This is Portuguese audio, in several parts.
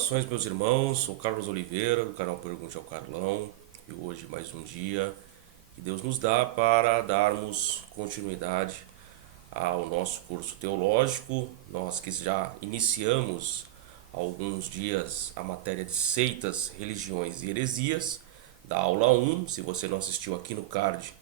Saudações, meus irmãos. Sou Carlos Oliveira, do canal Pergunte ao Carlão. E hoje mais um dia que Deus nos dá para darmos continuidade ao nosso curso teológico. Nós que já iniciamos há alguns dias a matéria de seitas, religiões e heresias, da aula 1. Se você não assistiu, aqui no card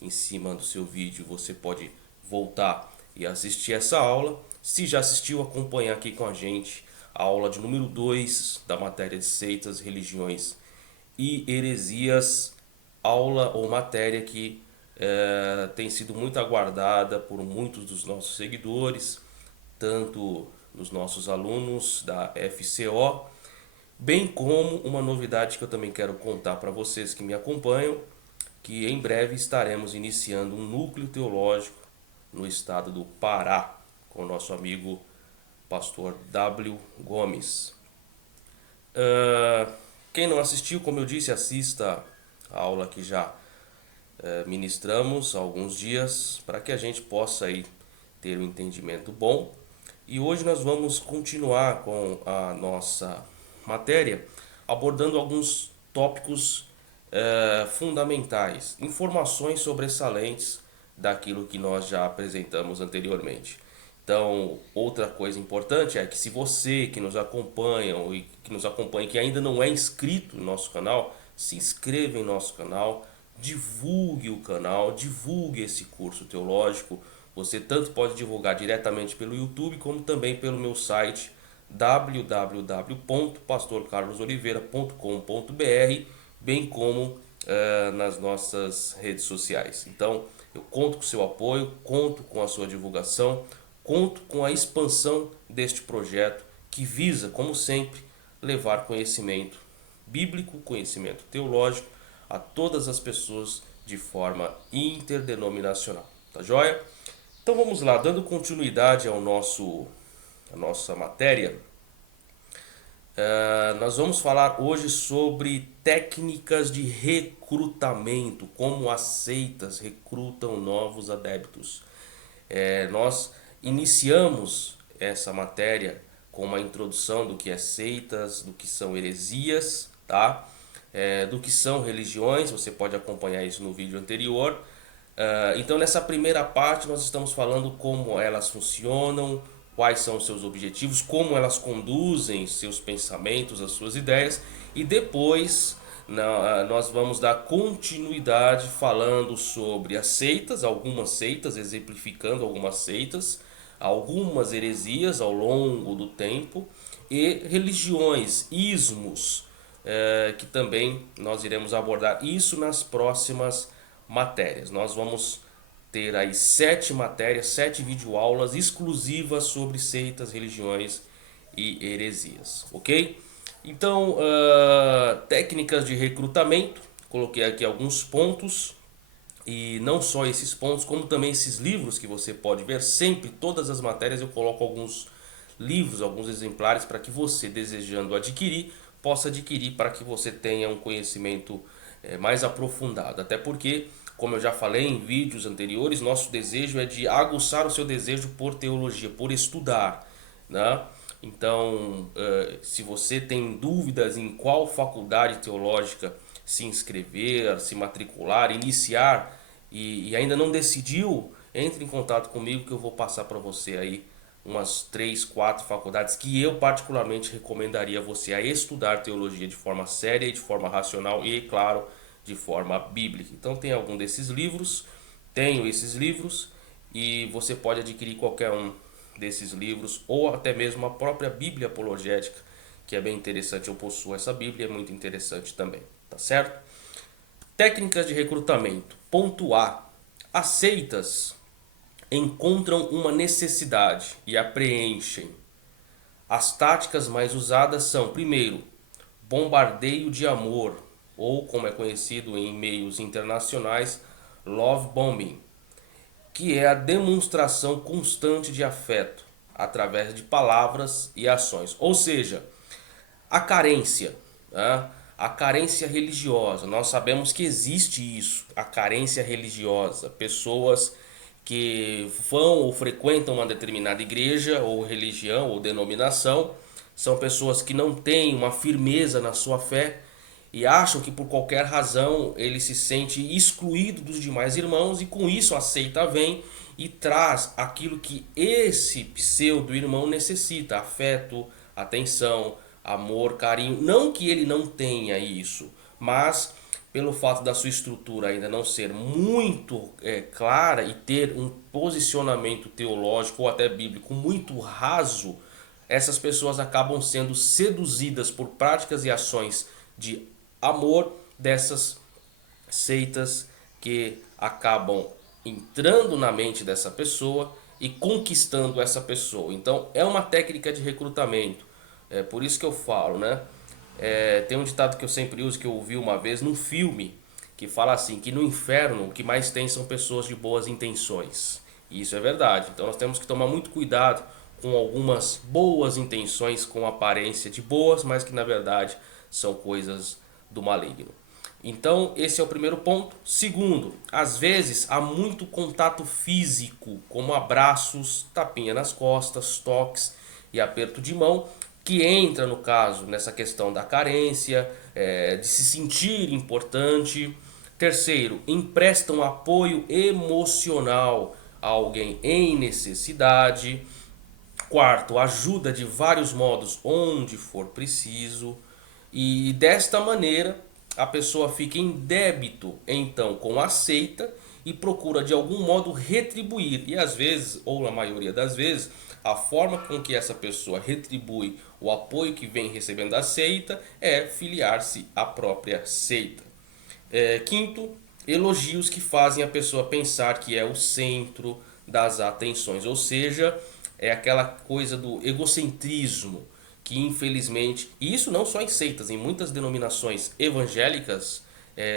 em cima do seu vídeo, você pode voltar e assistir essa aula. Se já assistiu, acompanhar aqui com a gente a aula de número 2 da matéria de seitas, religiões e heresias, aula ou matéria que tem sido muito aguardada por muitos dos nossos seguidores, tanto nos nossos alunos da FCO, bem como uma novidade que eu também quero contar para vocês que me acompanham, que em breve estaremos iniciando um núcleo teológico no estado do Pará, com o nosso amigo pastor W. Gomes. Quem não assistiu, como eu disse, assista a aula que já ministramos há alguns dias, para que a gente possa aí ter um entendimento bom. E hoje nós vamos continuar com a nossa matéria, abordando alguns tópicos fundamentais, informações sobressalentes daquilo que nós já apresentamos anteriormente. Então, outra coisa importante é que se você que nos acompanha e que ainda não é inscrito no nosso canal, se inscreva em nosso canal, divulgue o canal, divulgue esse curso teológico. Você tanto pode divulgar diretamente pelo YouTube como também pelo meu site www.pastorcarlosoliveira.com.br, bem como nas nossas redes sociais. Então, eu conto com o seu apoio, conto com a sua divulgação, conto com a expansão deste projeto que visa, como sempre, levar conhecimento bíblico, conhecimento teológico a todas as pessoas de forma interdenominacional. Tá joia? Então vamos lá, dando continuidade à nossa matéria. Nós vamos falar hoje sobre técnicas de recrutamento, como as seitas recrutam novos adeptos. Nós iniciamos essa matéria com uma introdução do que é seitas, do que são heresias, tá? Do que são religiões, você pode acompanhar isso no vídeo anterior. Então nessa primeira parte nós estamos falando como elas funcionam, quais são os seus objetivos, como elas conduzem seus pensamentos, as suas ideias, e depois nós vamos dar continuidade falando sobre as seitas, algumas seitas, exemplificando algumas seitas, algumas heresias ao longo do tempo e religiões, ismos, que também nós iremos abordar isso nas próximas matérias. Nós vamos ter aí 7 matérias, 7 videoaulas exclusivas sobre seitas, religiões e heresias, ok? Então, técnicas de recrutamento, coloquei aqui alguns pontos, e não só esses pontos, como também esses livros que você pode ver. Sempre, todas as matérias eu coloco alguns livros, alguns exemplares para que você, desejando adquirir, possa adquirir para que você tenha um conhecimento mais aprofundado. Até porque, como eu já falei em vídeos anteriores, nosso desejo é de aguçar o seu desejo por teologia, por estudar, né? Então, se você tem dúvidas em qual faculdade teológica se inscrever, se matricular, iniciar e ainda não decidiu, entre em contato comigo que eu vou passar para você aí umas 3, 4 faculdades que eu particularmente recomendaria você a estudar teologia de forma séria e de forma racional e, claro, de forma bíblica. Então tem algum desses livros, tenho esses livros e você pode adquirir qualquer um desses livros ou até mesmo a própria Bíblia apologética, que é bem interessante. Eu possuo essa Bíblia, é muito interessante também, tá certo? Técnicas de recrutamento. Ponto A. As seitas encontram uma necessidade e a preenchem. As táticas mais usadas são, primeiro, bombardeio de amor, ou como é conhecido em meios internacionais, love bombing, que é a demonstração constante de afeto através de palavras e ações. Ou seja, a carência, né? A carência religiosa. Nós sabemos que existe isso, a carência religiosa. Pessoas que vão ou frequentam uma determinada igreja ou religião ou denominação, são pessoas que não têm uma firmeza na sua fé e acham que por qualquer razão ele se sente excluído dos demais irmãos e com isso a seita vem e traz aquilo que esse pseudo irmão necessita: afeto, atenção, amor, carinho. Não que ele não tenha isso, mas pelo fato da sua estrutura ainda não ser muito clara e ter um posicionamento teológico ou até bíblico muito raso, essas pessoas acabam sendo seduzidas por práticas e ações de amor dessas seitas que acabam entrando na mente dessa pessoa e conquistando essa pessoa. Então é uma técnica de recrutamento. É por isso que eu falo, né? Tem um ditado que eu sempre uso, que eu ouvi uma vez num filme, que fala assim, que no inferno o que mais tem são pessoas de boas intenções. E isso é verdade. Então nós temos que tomar muito cuidado com algumas boas intenções com aparência de boas, mas que na verdade são coisas do maligno. Então, esse é o primeiro ponto. Segundo, às vezes há muito contato físico, como abraços, tapinha nas costas, toques e aperto de mão, que entra no caso nessa questão da carência, de se sentir importante. Terceiro, emprestam apoio emocional a alguém em necessidade. Quarto, ajuda de vários modos onde for preciso. E desta maneira a pessoa fica em débito então com a seita e procura de algum modo retribuir. E às vezes, ou na maioria das vezes, a forma com que essa pessoa retribui o apoio que vem recebendo da seita é filiar-se à própria seita. Quinto, elogios que fazem a pessoa pensar que é o centro das atenções, ou seja, é aquela coisa do egocentrismo que infelizmente, e isso não só em seitas, em muitas denominações evangélicas,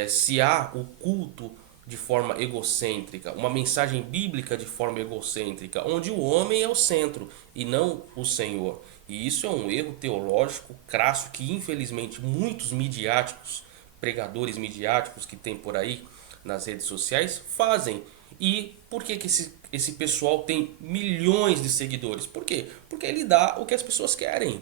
se há o culto de forma egocêntrica, uma mensagem bíblica de forma egocêntrica, onde o homem é o centro e não o Senhor. E isso é um erro teológico crasso que infelizmente muitos midiáticos, pregadores midiáticos que tem por aí nas redes sociais fazem. E por que, que esse pessoal tem milhões de seguidores? Por quê? Porque ele dá o que as pessoas querem.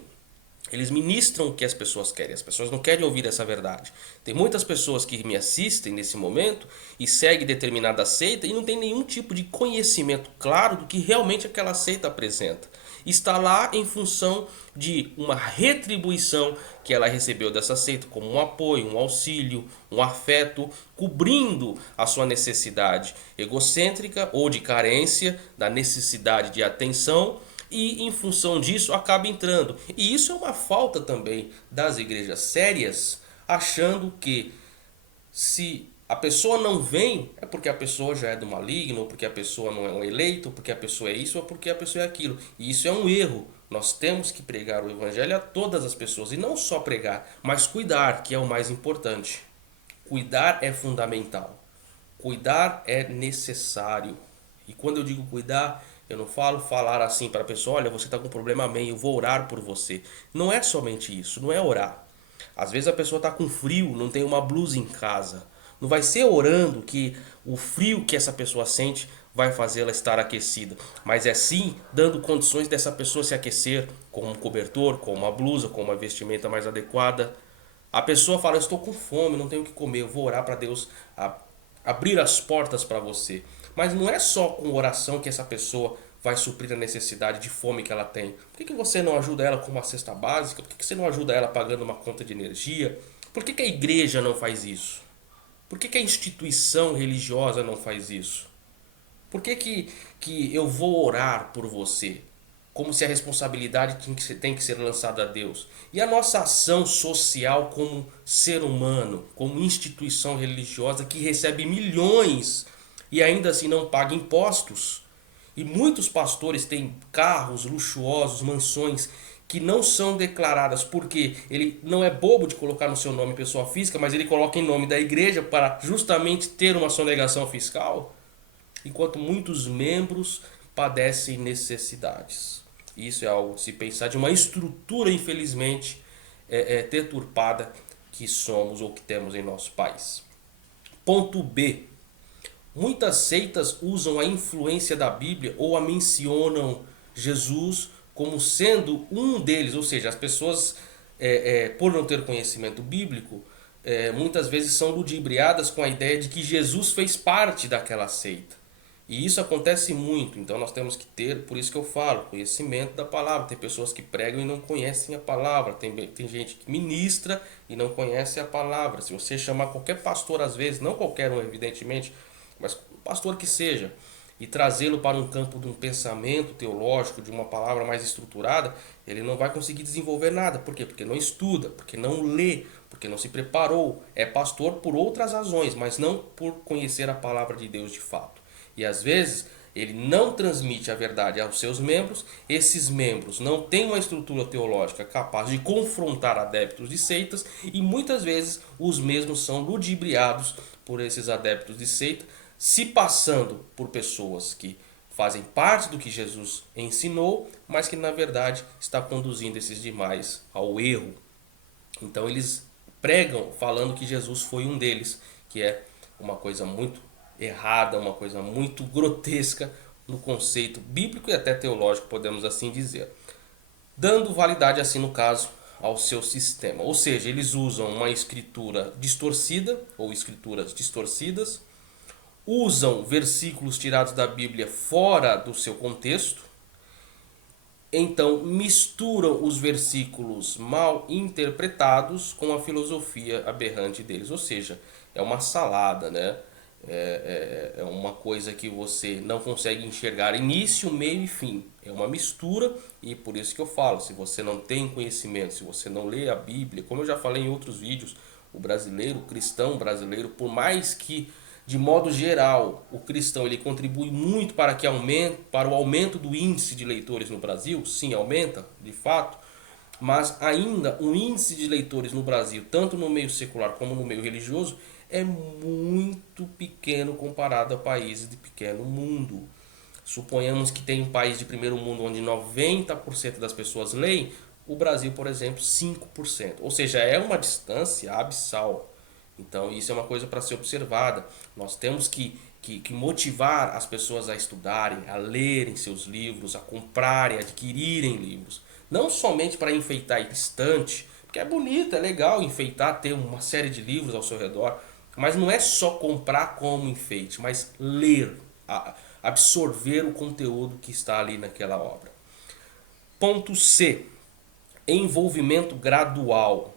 Eles ministram o que as pessoas querem. As pessoas não querem ouvir essa verdade. Tem muitas pessoas que me assistem nesse momento e seguem determinada seita e não tem nenhum tipo de conhecimento claro do que realmente aquela seita apresenta. Está lá em função de uma retribuição que ela recebeu dessa seita, como um apoio, um auxílio, um afeto, cobrindo a sua necessidade egocêntrica ou de carência, da necessidade de atenção, e em função disso acaba entrando. E isso é uma falta também das igrejas sérias, achando que se a pessoa não vem, é porque a pessoa já é do maligno, ou porque a pessoa não é um eleito, ou porque a pessoa é isso, ou porque a pessoa é aquilo. E isso é um erro. Nós temos que pregar o evangelho a todas as pessoas, e não só pregar, mas cuidar, que é o mais importante. Cuidar é fundamental. Cuidar é necessário. E quando eu digo cuidar, eu não falo falar assim para a pessoa: olha, você está com um problema, amém, eu vou orar por você. Não é somente isso, não é orar. Às vezes a pessoa está com frio, não tem uma blusa em casa. Não vai ser orando que o frio que essa pessoa sente vai fazê-la estar aquecida, mas é sim dando condições dessa pessoa se aquecer com um cobertor, com uma blusa, com uma vestimenta mais adequada. A pessoa fala: eu estou com fome, não tenho o que comer, eu vou orar para Deus abrir as portas para você. Mas não é só com oração que essa pessoa vai suprir a necessidade de fome que ela tem. Por que você não ajuda ela com uma cesta básica? Por que você não ajuda ela pagando uma conta de energia? Por que a igreja não faz isso? Por que a instituição religiosa não faz isso? Por que eu vou orar por você? Como se a responsabilidade tem que ser lançada a Deus. E a nossa ação social como ser humano, como instituição religiosa que recebe milhões e ainda assim não paga impostos. E muitos pastores têm carros luxuosos, mansões que não são declaradas, porque ele não é bobo de colocar no seu nome pessoa física, mas ele coloca em nome da igreja para justamente ter uma sonegação fiscal, enquanto muitos membros padecem necessidades. Isso é algo de se pensar, de uma estrutura, infelizmente, deturpada que somos ou que temos em nosso país. Ponto B. Muitas seitas usam a influência da Bíblia ou a mencionam Jesus como sendo um deles, ou seja, as pessoas, por não ter conhecimento bíblico, muitas vezes são ludibriadas com a ideia de que Jesus fez parte daquela seita. E isso acontece muito, então nós temos que ter, por isso que eu falo, conhecimento da palavra. Tem pessoas que pregam e não conhecem a palavra, tem gente que ministra e não conhece a palavra. Se você chamar qualquer pastor, às vezes, não qualquer um, evidentemente, mas um pastor que seja, e trazê-lo para um campo de um pensamento teológico, de uma palavra mais estruturada, ele não vai conseguir desenvolver nada. Por quê? Porque não estuda, porque não lê, porque não se preparou. É pastor por outras razões, mas não por conhecer a palavra de Deus de fato. E às vezes ele não transmite a verdade aos seus membros, esses membros não têm uma estrutura teológica capaz de confrontar adeptos de seitas e muitas vezes os mesmos são ludibriados por esses adeptos de seita, se passando por pessoas que fazem parte do que Jesus ensinou, mas que na verdade está conduzindo esses demais ao erro. Então eles pregam falando que Jesus foi um deles, que é uma coisa muito errada, uma coisa muito grotesca no conceito bíblico e até teológico, podemos assim dizer. Dando validade, assim no caso, ao seu sistema. Ou seja, eles usam uma escritura distorcida ou escrituras distorcidas, usam versículos tirados da Bíblia fora do seu contexto, então misturam os versículos mal interpretados com a filosofia aberrante deles. Ou seja, é uma salada, né? É uma coisa que você não consegue enxergar início, meio e fim. É uma mistura e por isso que eu falo, se você não tem conhecimento, se você não lê a Bíblia, como eu já falei em outros vídeos, o brasileiro, o cristão brasileiro, por mais que de modo geral o cristão ele contribui muito para o aumento do índice de leitores no Brasil, sim, aumenta de fato, mas ainda o índice de leitores no Brasil, tanto no meio secular como no meio religioso, é muito pequeno comparado a países de pequeno mundo. Suponhamos que tem um país de primeiro mundo onde 90% das pessoas leem, o Brasil, por exemplo, 5%. Ou seja, é uma distância abissal. Então, isso é uma coisa para ser observada. Nós temos que motivar as pessoas a estudarem, a lerem seus livros, a comprarem, a adquirirem livros. Não somente para enfeitar a estante, porque é bonito, é legal enfeitar, ter uma série de livros ao seu redor, mas não é só comprar como enfeite, mas ler, absorver o conteúdo que está ali naquela obra. Ponto C. Envolvimento gradual.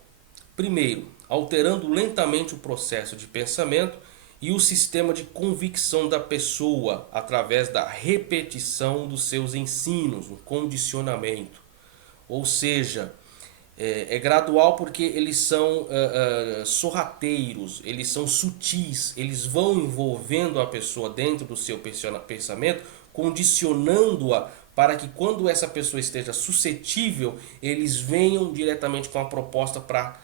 Primeiro, alterando lentamente o processo de pensamento e o sistema de convicção da pessoa através da repetição dos seus ensinos, um condicionamento. Ou seja, é gradual porque eles são sorrateiros, eles são sutis, eles vão envolvendo a pessoa dentro do seu pensamento, condicionando-a para que quando essa pessoa esteja suscetível, eles venham diretamente com a proposta para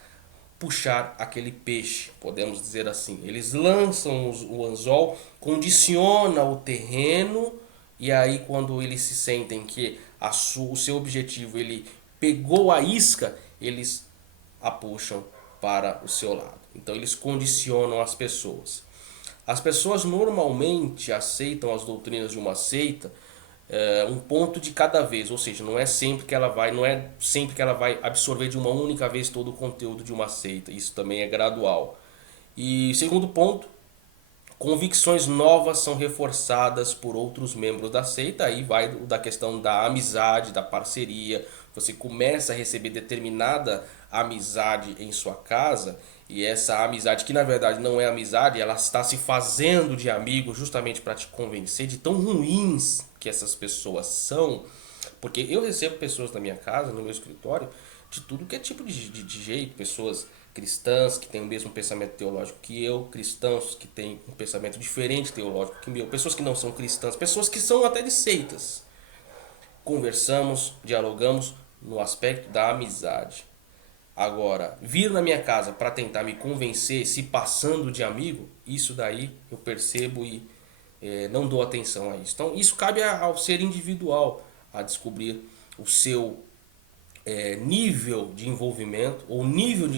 puxar aquele peixe, podemos dizer assim. Eles lançam o anzol, condiciona o terreno e aí quando eles se sentem que o seu objetivo ele pegou a isca, eles a puxam para o seu lado. Então eles condicionam as pessoas. As pessoas normalmente aceitam as doutrinas de uma seita um ponto de cada vez, ou seja, não é sempre que ela vai absorver de uma única vez todo o conteúdo de uma seita. Isso também é gradual. E segundo ponto, convicções novas são reforçadas por outros membros da seita. Aí vai da questão da amizade, da parceria. Você começa a receber determinada amizade em sua casa e essa amizade, que na verdade não é amizade, ela está se fazendo de amigo justamente para te convencer de tão ruins que essas pessoas são. Porque eu recebo pessoas na minha casa, no meu escritório, de tudo que é tipo de jeito, pessoas cristãs que têm o mesmo pensamento teológico que eu, cristãos que têm um pensamento diferente teológico que o meu, pessoas que não são cristãs, pessoas que são até de seitas. Conversamos, dialogamos no aspecto da amizade. Agora, vir na minha casa para tentar me convencer, se passando de amigo, isso daí eu percebo e não dou atenção a isso. Então, isso cabe ao ser individual a descobrir o seu nível de envolvimento ou nível de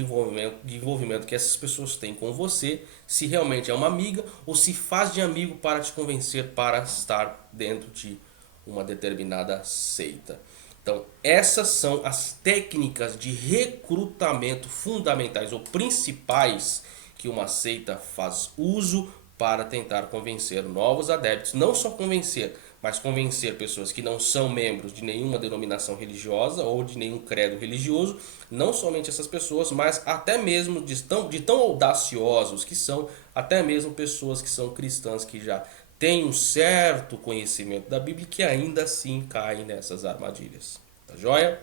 envolvimento que essas pessoas têm com você, se realmente é uma amiga ou se faz de amigo para te convencer para estar dentro de uma determinada seita. Então, essas são as técnicas de recrutamento fundamentais ou principais que uma seita faz uso para tentar convencer novos adeptos. Não só convencer, mas convencer pessoas que não são membros de nenhuma denominação religiosa ou de nenhum credo religioso. Não somente essas pessoas, mas até mesmo de tão audaciosos que são, até mesmo pessoas que são cristãs, que já têm um certo conhecimento da Bíblia, que ainda assim caem nessas armadilhas. Tá joia?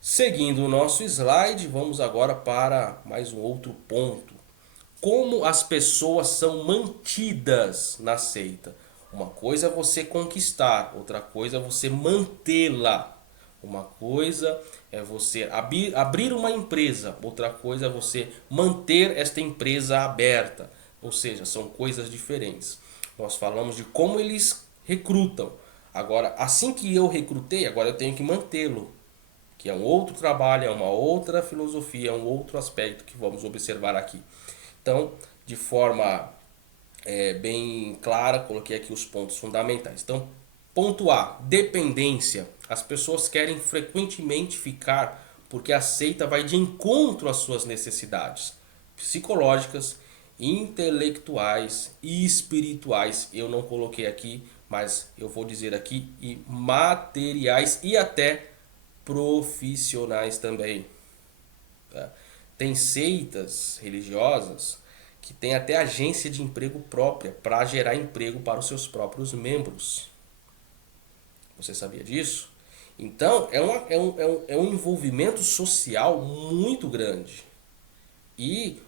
Seguindo o nosso slide, vamos agora para mais um outro ponto. Como as pessoas são mantidas na seita. Uma coisa é você conquistar, outra coisa é você mantê-la. Uma coisa é você abrir uma empresa, outra coisa é você manter esta empresa aberta. Ou seja, são coisas diferentes. Nós falamos de como eles recrutam. Agora, assim que eu recrutei, agora eu tenho que mantê-lo. Que é um outro trabalho, é uma outra filosofia, é um outro aspecto que vamos observar aqui. Então, de forma bem clara, coloquei aqui os pontos fundamentais. Então, ponto A, dependência. As pessoas querem frequentemente ficar porque a seita vai de encontro às suas necessidades psicológicas, intelectuais e espirituais. Eu não coloquei aqui, mas eu vou dizer aqui, e materiais e até profissionais também. Tá? Tem seitas religiosas que tem até agência de emprego própria para gerar emprego para os seus próprios membros. Você sabia disso? Então é um envolvimento social muito grande. E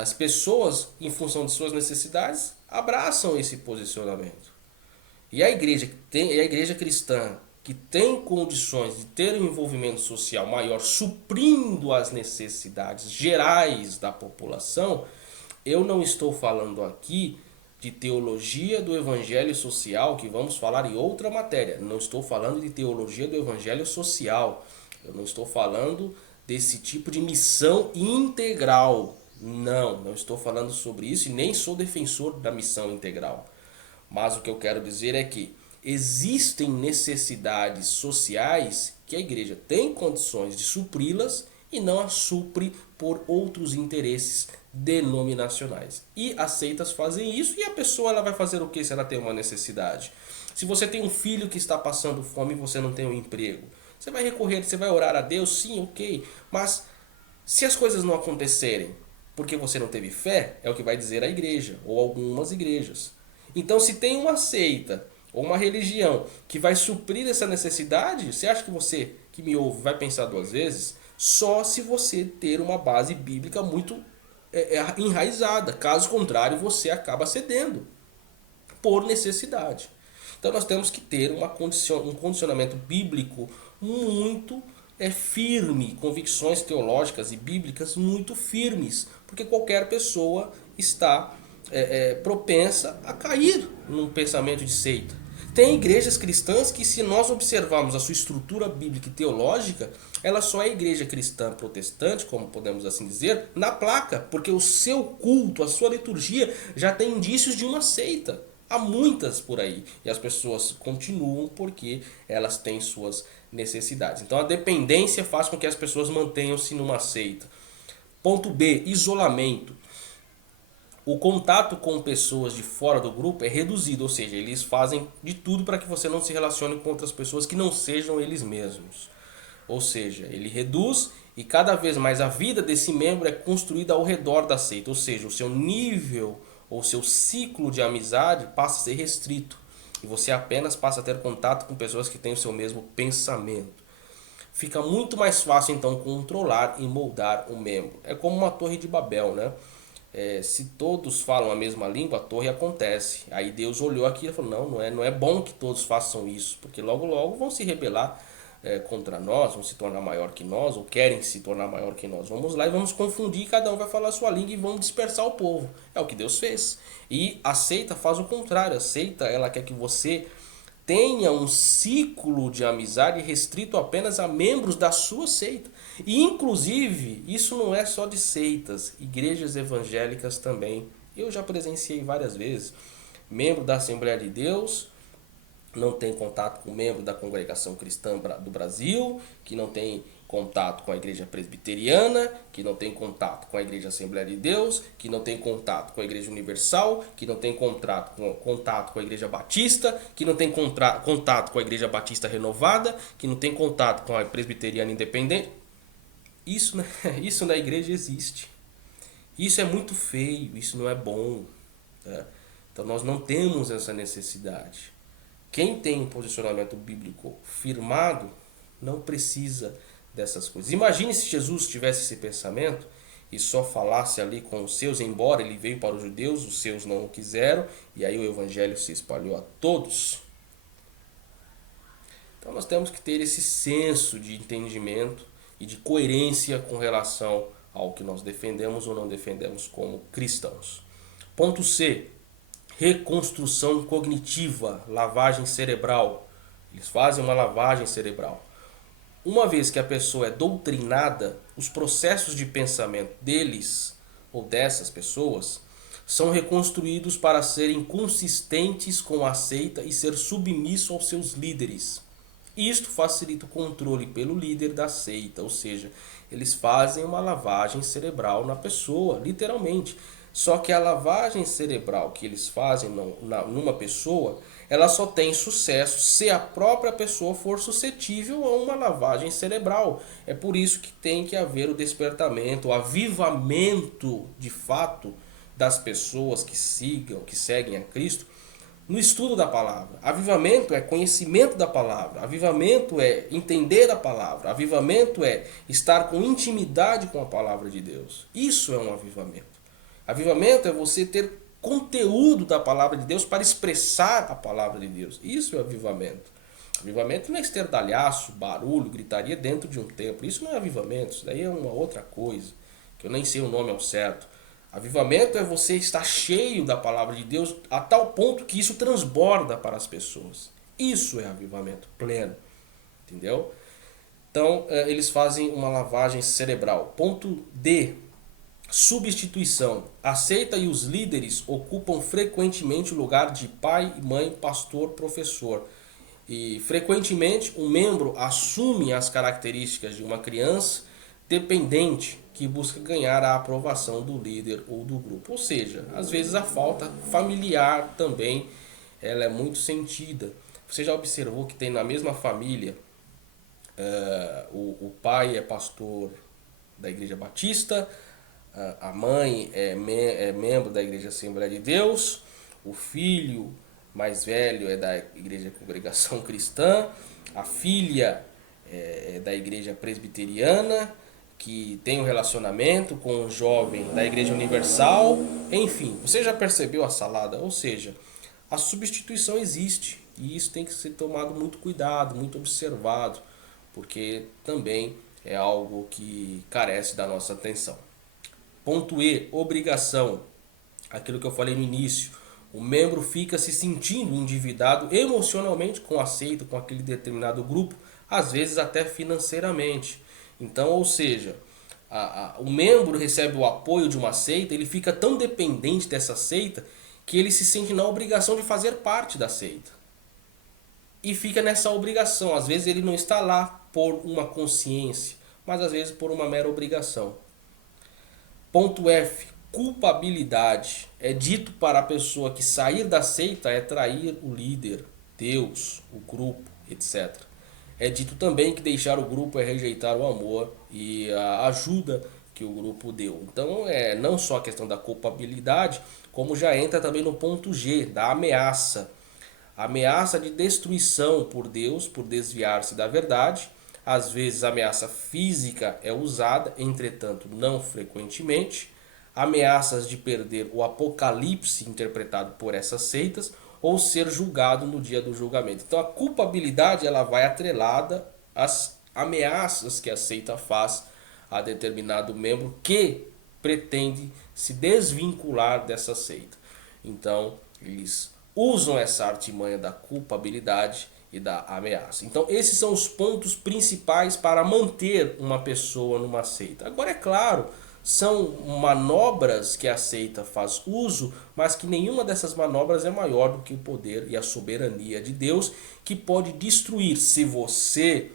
as pessoas, em função de suas necessidades, abraçam esse posicionamento. E a igreja cristã que tem condições de ter um envolvimento social maior, suprindo as necessidades gerais da população, eu não estou falando aqui de teologia do evangelho social, que vamos falar em outra matéria. Não estou falando de teologia do evangelho social. Eu não estou falando desse tipo de missão integral. Não estou falando sobre isso e nem sou defensor da missão integral. Mas o que eu quero dizer é que existem necessidades sociais que a igreja tem condições de supri-las e não as supre por outros interesses denominacionais. E as seitas fazem isso, e a pessoa ela vai fazer o que se ela tem uma necessidade? Se você tem um filho que está passando fome e você não tem um emprego, você vai recorrer, você vai orar a Deus, sim, ok, mas se as coisas não acontecerem porque você não teve fé, é o que vai dizer a igreja ou algumas igrejas. Então, se tem uma seita ou uma religião que vai suprir essa necessidade, você acha que você que me ouve vai pensar duas vezes? Só se você ter uma base bíblica muito enraizada. Caso contrário, você acaba cedendo por necessidade. Então, nós temos que ter um condicionamento bíblico muito firme, convicções teológicas e bíblicas muito firmes, porque qualquer pessoa está propensa a cair num pensamento de seita. Tem igrejas cristãs que, se nós observarmos a sua estrutura bíblica e teológica, ela só é igreja cristã protestante, como podemos assim dizer, na placa, porque o seu culto, a sua liturgia já tem indícios de uma seita. Há muitas por aí, e as pessoas continuam porque elas têm suas necessidades. Então a dependência faz com que as pessoas mantenham-se numa seita. Ponto B, isolamento. O contato com pessoas de fora do grupo é reduzido, ou seja, eles fazem de tudo para que você não se relacione com outras pessoas que não sejam eles mesmos. Ou seja, ele reduz e cada vez mais a vida desse membro é construída ao redor da seita, ou seja, o seu nível ou seu ciclo de amizade passa a ser restrito e você apenas passa a ter contato com pessoas que têm o seu mesmo pensamento. Fica muito mais fácil então controlar e moldar o membro. É como uma torre de Babel, né? Se todos falam a mesma língua, a torre acontece. Aí Deus olhou aqui e falou: não é bom que todos façam isso, porque logo logo vão se rebelar contra nós, vão se tornar maior que nós, ou querem se tornar maior que nós. Vamos lá e vamos confundir, cada um vai falar a sua língua e vamos dispersar o povo. É o que Deus fez. E a seita faz o contrário. A seita, ela quer que você tenha um ciclo de amizade restrito apenas a membros da sua seita. E inclusive, isso não é só de seitas, igrejas evangélicas também. Eu já presenciei várias vezes membro da Assembleia de Deus não tem contato com membro da congregação cristã do Brasil, que não tem contato com a igreja presbiteriana, que não tem contato com a igreja Assembleia de Deus, que não tem contato com a igreja universal, que não tem contato com a igreja batista, que não tem contato com a igreja batista renovada, que não tem contato com a presbiteriana independente. Isso, né? Isso na igreja existe. Isso é muito feio, isso não é bom. Né? Então nós não temos essa necessidade. Quem tem um posicionamento bíblico firmado não precisa dessas coisas. Imagine se Jesus tivesse esse pensamento e só falasse ali com os seus, embora ele veio para os judeus, os seus não o quiseram, e aí o evangelho se espalhou a todos. Então nós temos que ter esse senso de entendimento e de coerência com relação ao que nós defendemos ou não defendemos como cristãos. Ponto C. Reconstrução cognitiva, lavagem cerebral. Eles fazem uma lavagem cerebral. Uma vez que a pessoa é doutrinada, os processos de pensamento deles ou dessas pessoas são reconstruídos para serem consistentes com a seita e ser submisso aos seus líderes. Isto facilita o controle pelo líder da seita, ou seja, eles fazem uma lavagem cerebral na pessoa, literalmente. Só que a lavagem cerebral que eles fazem numa pessoa, ela só tem sucesso se a própria pessoa for suscetível a uma lavagem cerebral. É por isso que tem que haver o despertamento, o avivamento de fato das pessoas que seguem a Cristo no estudo da palavra. Avivamento é conhecimento da palavra. Avivamento é entender a palavra. Avivamento é estar com intimidade com a palavra de Deus. Isso é um avivamento. Avivamento é você ter conteúdo da palavra de Deus para expressar a palavra de Deus. Isso é avivamento. Avivamento não é esterdalhaço, barulho, gritaria dentro de um templo. Isso não é avivamento. Isso daí é uma outra coisa, que eu nem sei o nome ao certo. Avivamento é você estar cheio da palavra de Deus a tal ponto que isso transborda para as pessoas. Isso é avivamento pleno. Entendeu? Então, eles fazem uma lavagem cerebral. Ponto D. Substituição. A seita e os líderes ocupam frequentemente o lugar de pai, mãe, pastor, professor. E frequentemente um membro assume as características de uma criança dependente que busca ganhar a aprovação do líder ou do grupo. Ou seja, às vezes a falta familiar também ela é muito sentida. Você já observou que tem na mesma família o pai é pastor da Igreja Batista, a mãe é membro da Igreja Assembleia de Deus, o filho mais velho é da Igreja Congregação Cristã, a filha é da Igreja Presbiteriana, que tem um relacionamento com um jovem da Igreja Universal. Enfim, você já percebeu a salada? Ou seja, a substituição existe e isso tem que ser tomado muito cuidado, muito observado, porque também é algo que carece da nossa atenção. Ponto E, obrigação. Aquilo que eu falei no início. O membro fica se sentindo endividado emocionalmente com a seita, com aquele determinado grupo, às vezes até financeiramente. Então, ou seja, o membro recebe o apoio de uma seita, ele fica tão dependente dessa seita que ele se sente na obrigação de fazer parte da seita. E fica nessa obrigação. Às vezes ele não está lá por uma consciência, mas às vezes por uma mera obrigação. Ponto F. Culpabilidade. É dito para a pessoa que sair da seita é trair o líder, Deus, o grupo, etc. É dito também que deixar o grupo é rejeitar o amor e a ajuda que o grupo deu. Então é não só a questão da culpabilidade, como já entra também no ponto G, da ameaça. Ameaça de destruição por Deus, por desviar-se da verdade. Às vezes a ameaça física é usada, entretanto não frequentemente. Ameaças de perder o apocalipse interpretado por essas seitas ou ser julgado no dia do julgamento. Então a culpabilidade ela vai atrelada às ameaças que a seita faz a determinado membro que pretende se desvincular dessa seita. Então eles usam essa artimanha da culpabilidade e da ameaça. Então esses são os pontos principais para manter uma pessoa numa seita. Agora é claro, são manobras que a seita faz uso, mas que nenhuma dessas manobras é maior do que o poder e a soberania de Deus, que pode destruir. Se você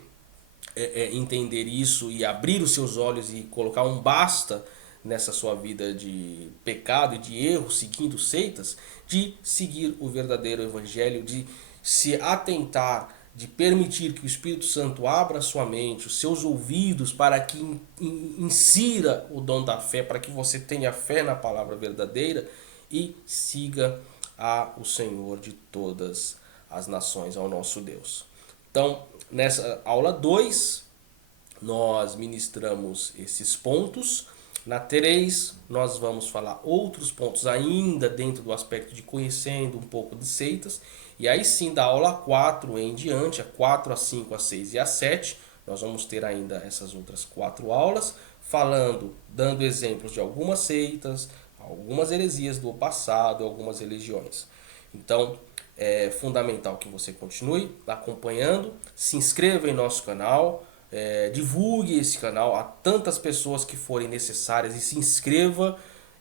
entender isso e abrir os seus olhos e colocar um basta nessa sua vida de pecado e de erro, seguindo seitas, de seguir o verdadeiro evangelho, de se atentar, de permitir que o Espírito Santo abra a sua mente, os seus ouvidos, para que insira o dom da fé, para que você tenha fé na palavra verdadeira e siga o Senhor de todas as nações, ao nosso Deus. Então, nessa aula 2, nós ministramos esses pontos. Na 3, nós vamos falar outros pontos ainda dentro do aspecto de conhecendo um pouco de seitas. E aí sim, da aula 4 em diante, a 4, a 5, a 6 e a 7, nós vamos ter ainda essas outras 4 aulas, falando, dando exemplos de algumas seitas, algumas heresias do passado, algumas religiões. Então, é fundamental que você continue acompanhando, se inscreva em nosso canal, divulgue esse canal a tantas pessoas que forem necessárias e se inscreva.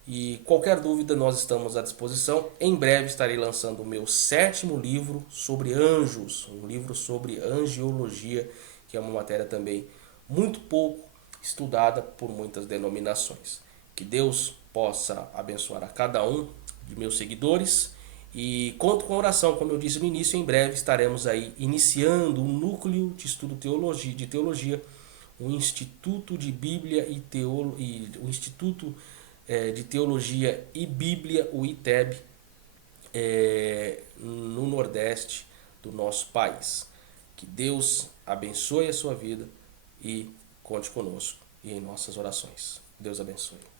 E qualquer dúvida nós estamos à disposição. Em breve estarei lançando o meu 7º livro sobre anjos, um livro sobre angiologia, que é uma matéria também muito pouco estudada por muitas denominações. Que Deus possa abençoar a cada um de meus seguidores. E conto com oração, como eu disse no início, em breve estaremos aí iniciando um núcleo de estudo de teologia, um Instituto de Bíblia o Instituto de Teologia e Bíblia, o ITEB, no Nordeste do nosso país. Que Deus abençoe a sua vida e conte conosco e em nossas orações. Deus abençoe.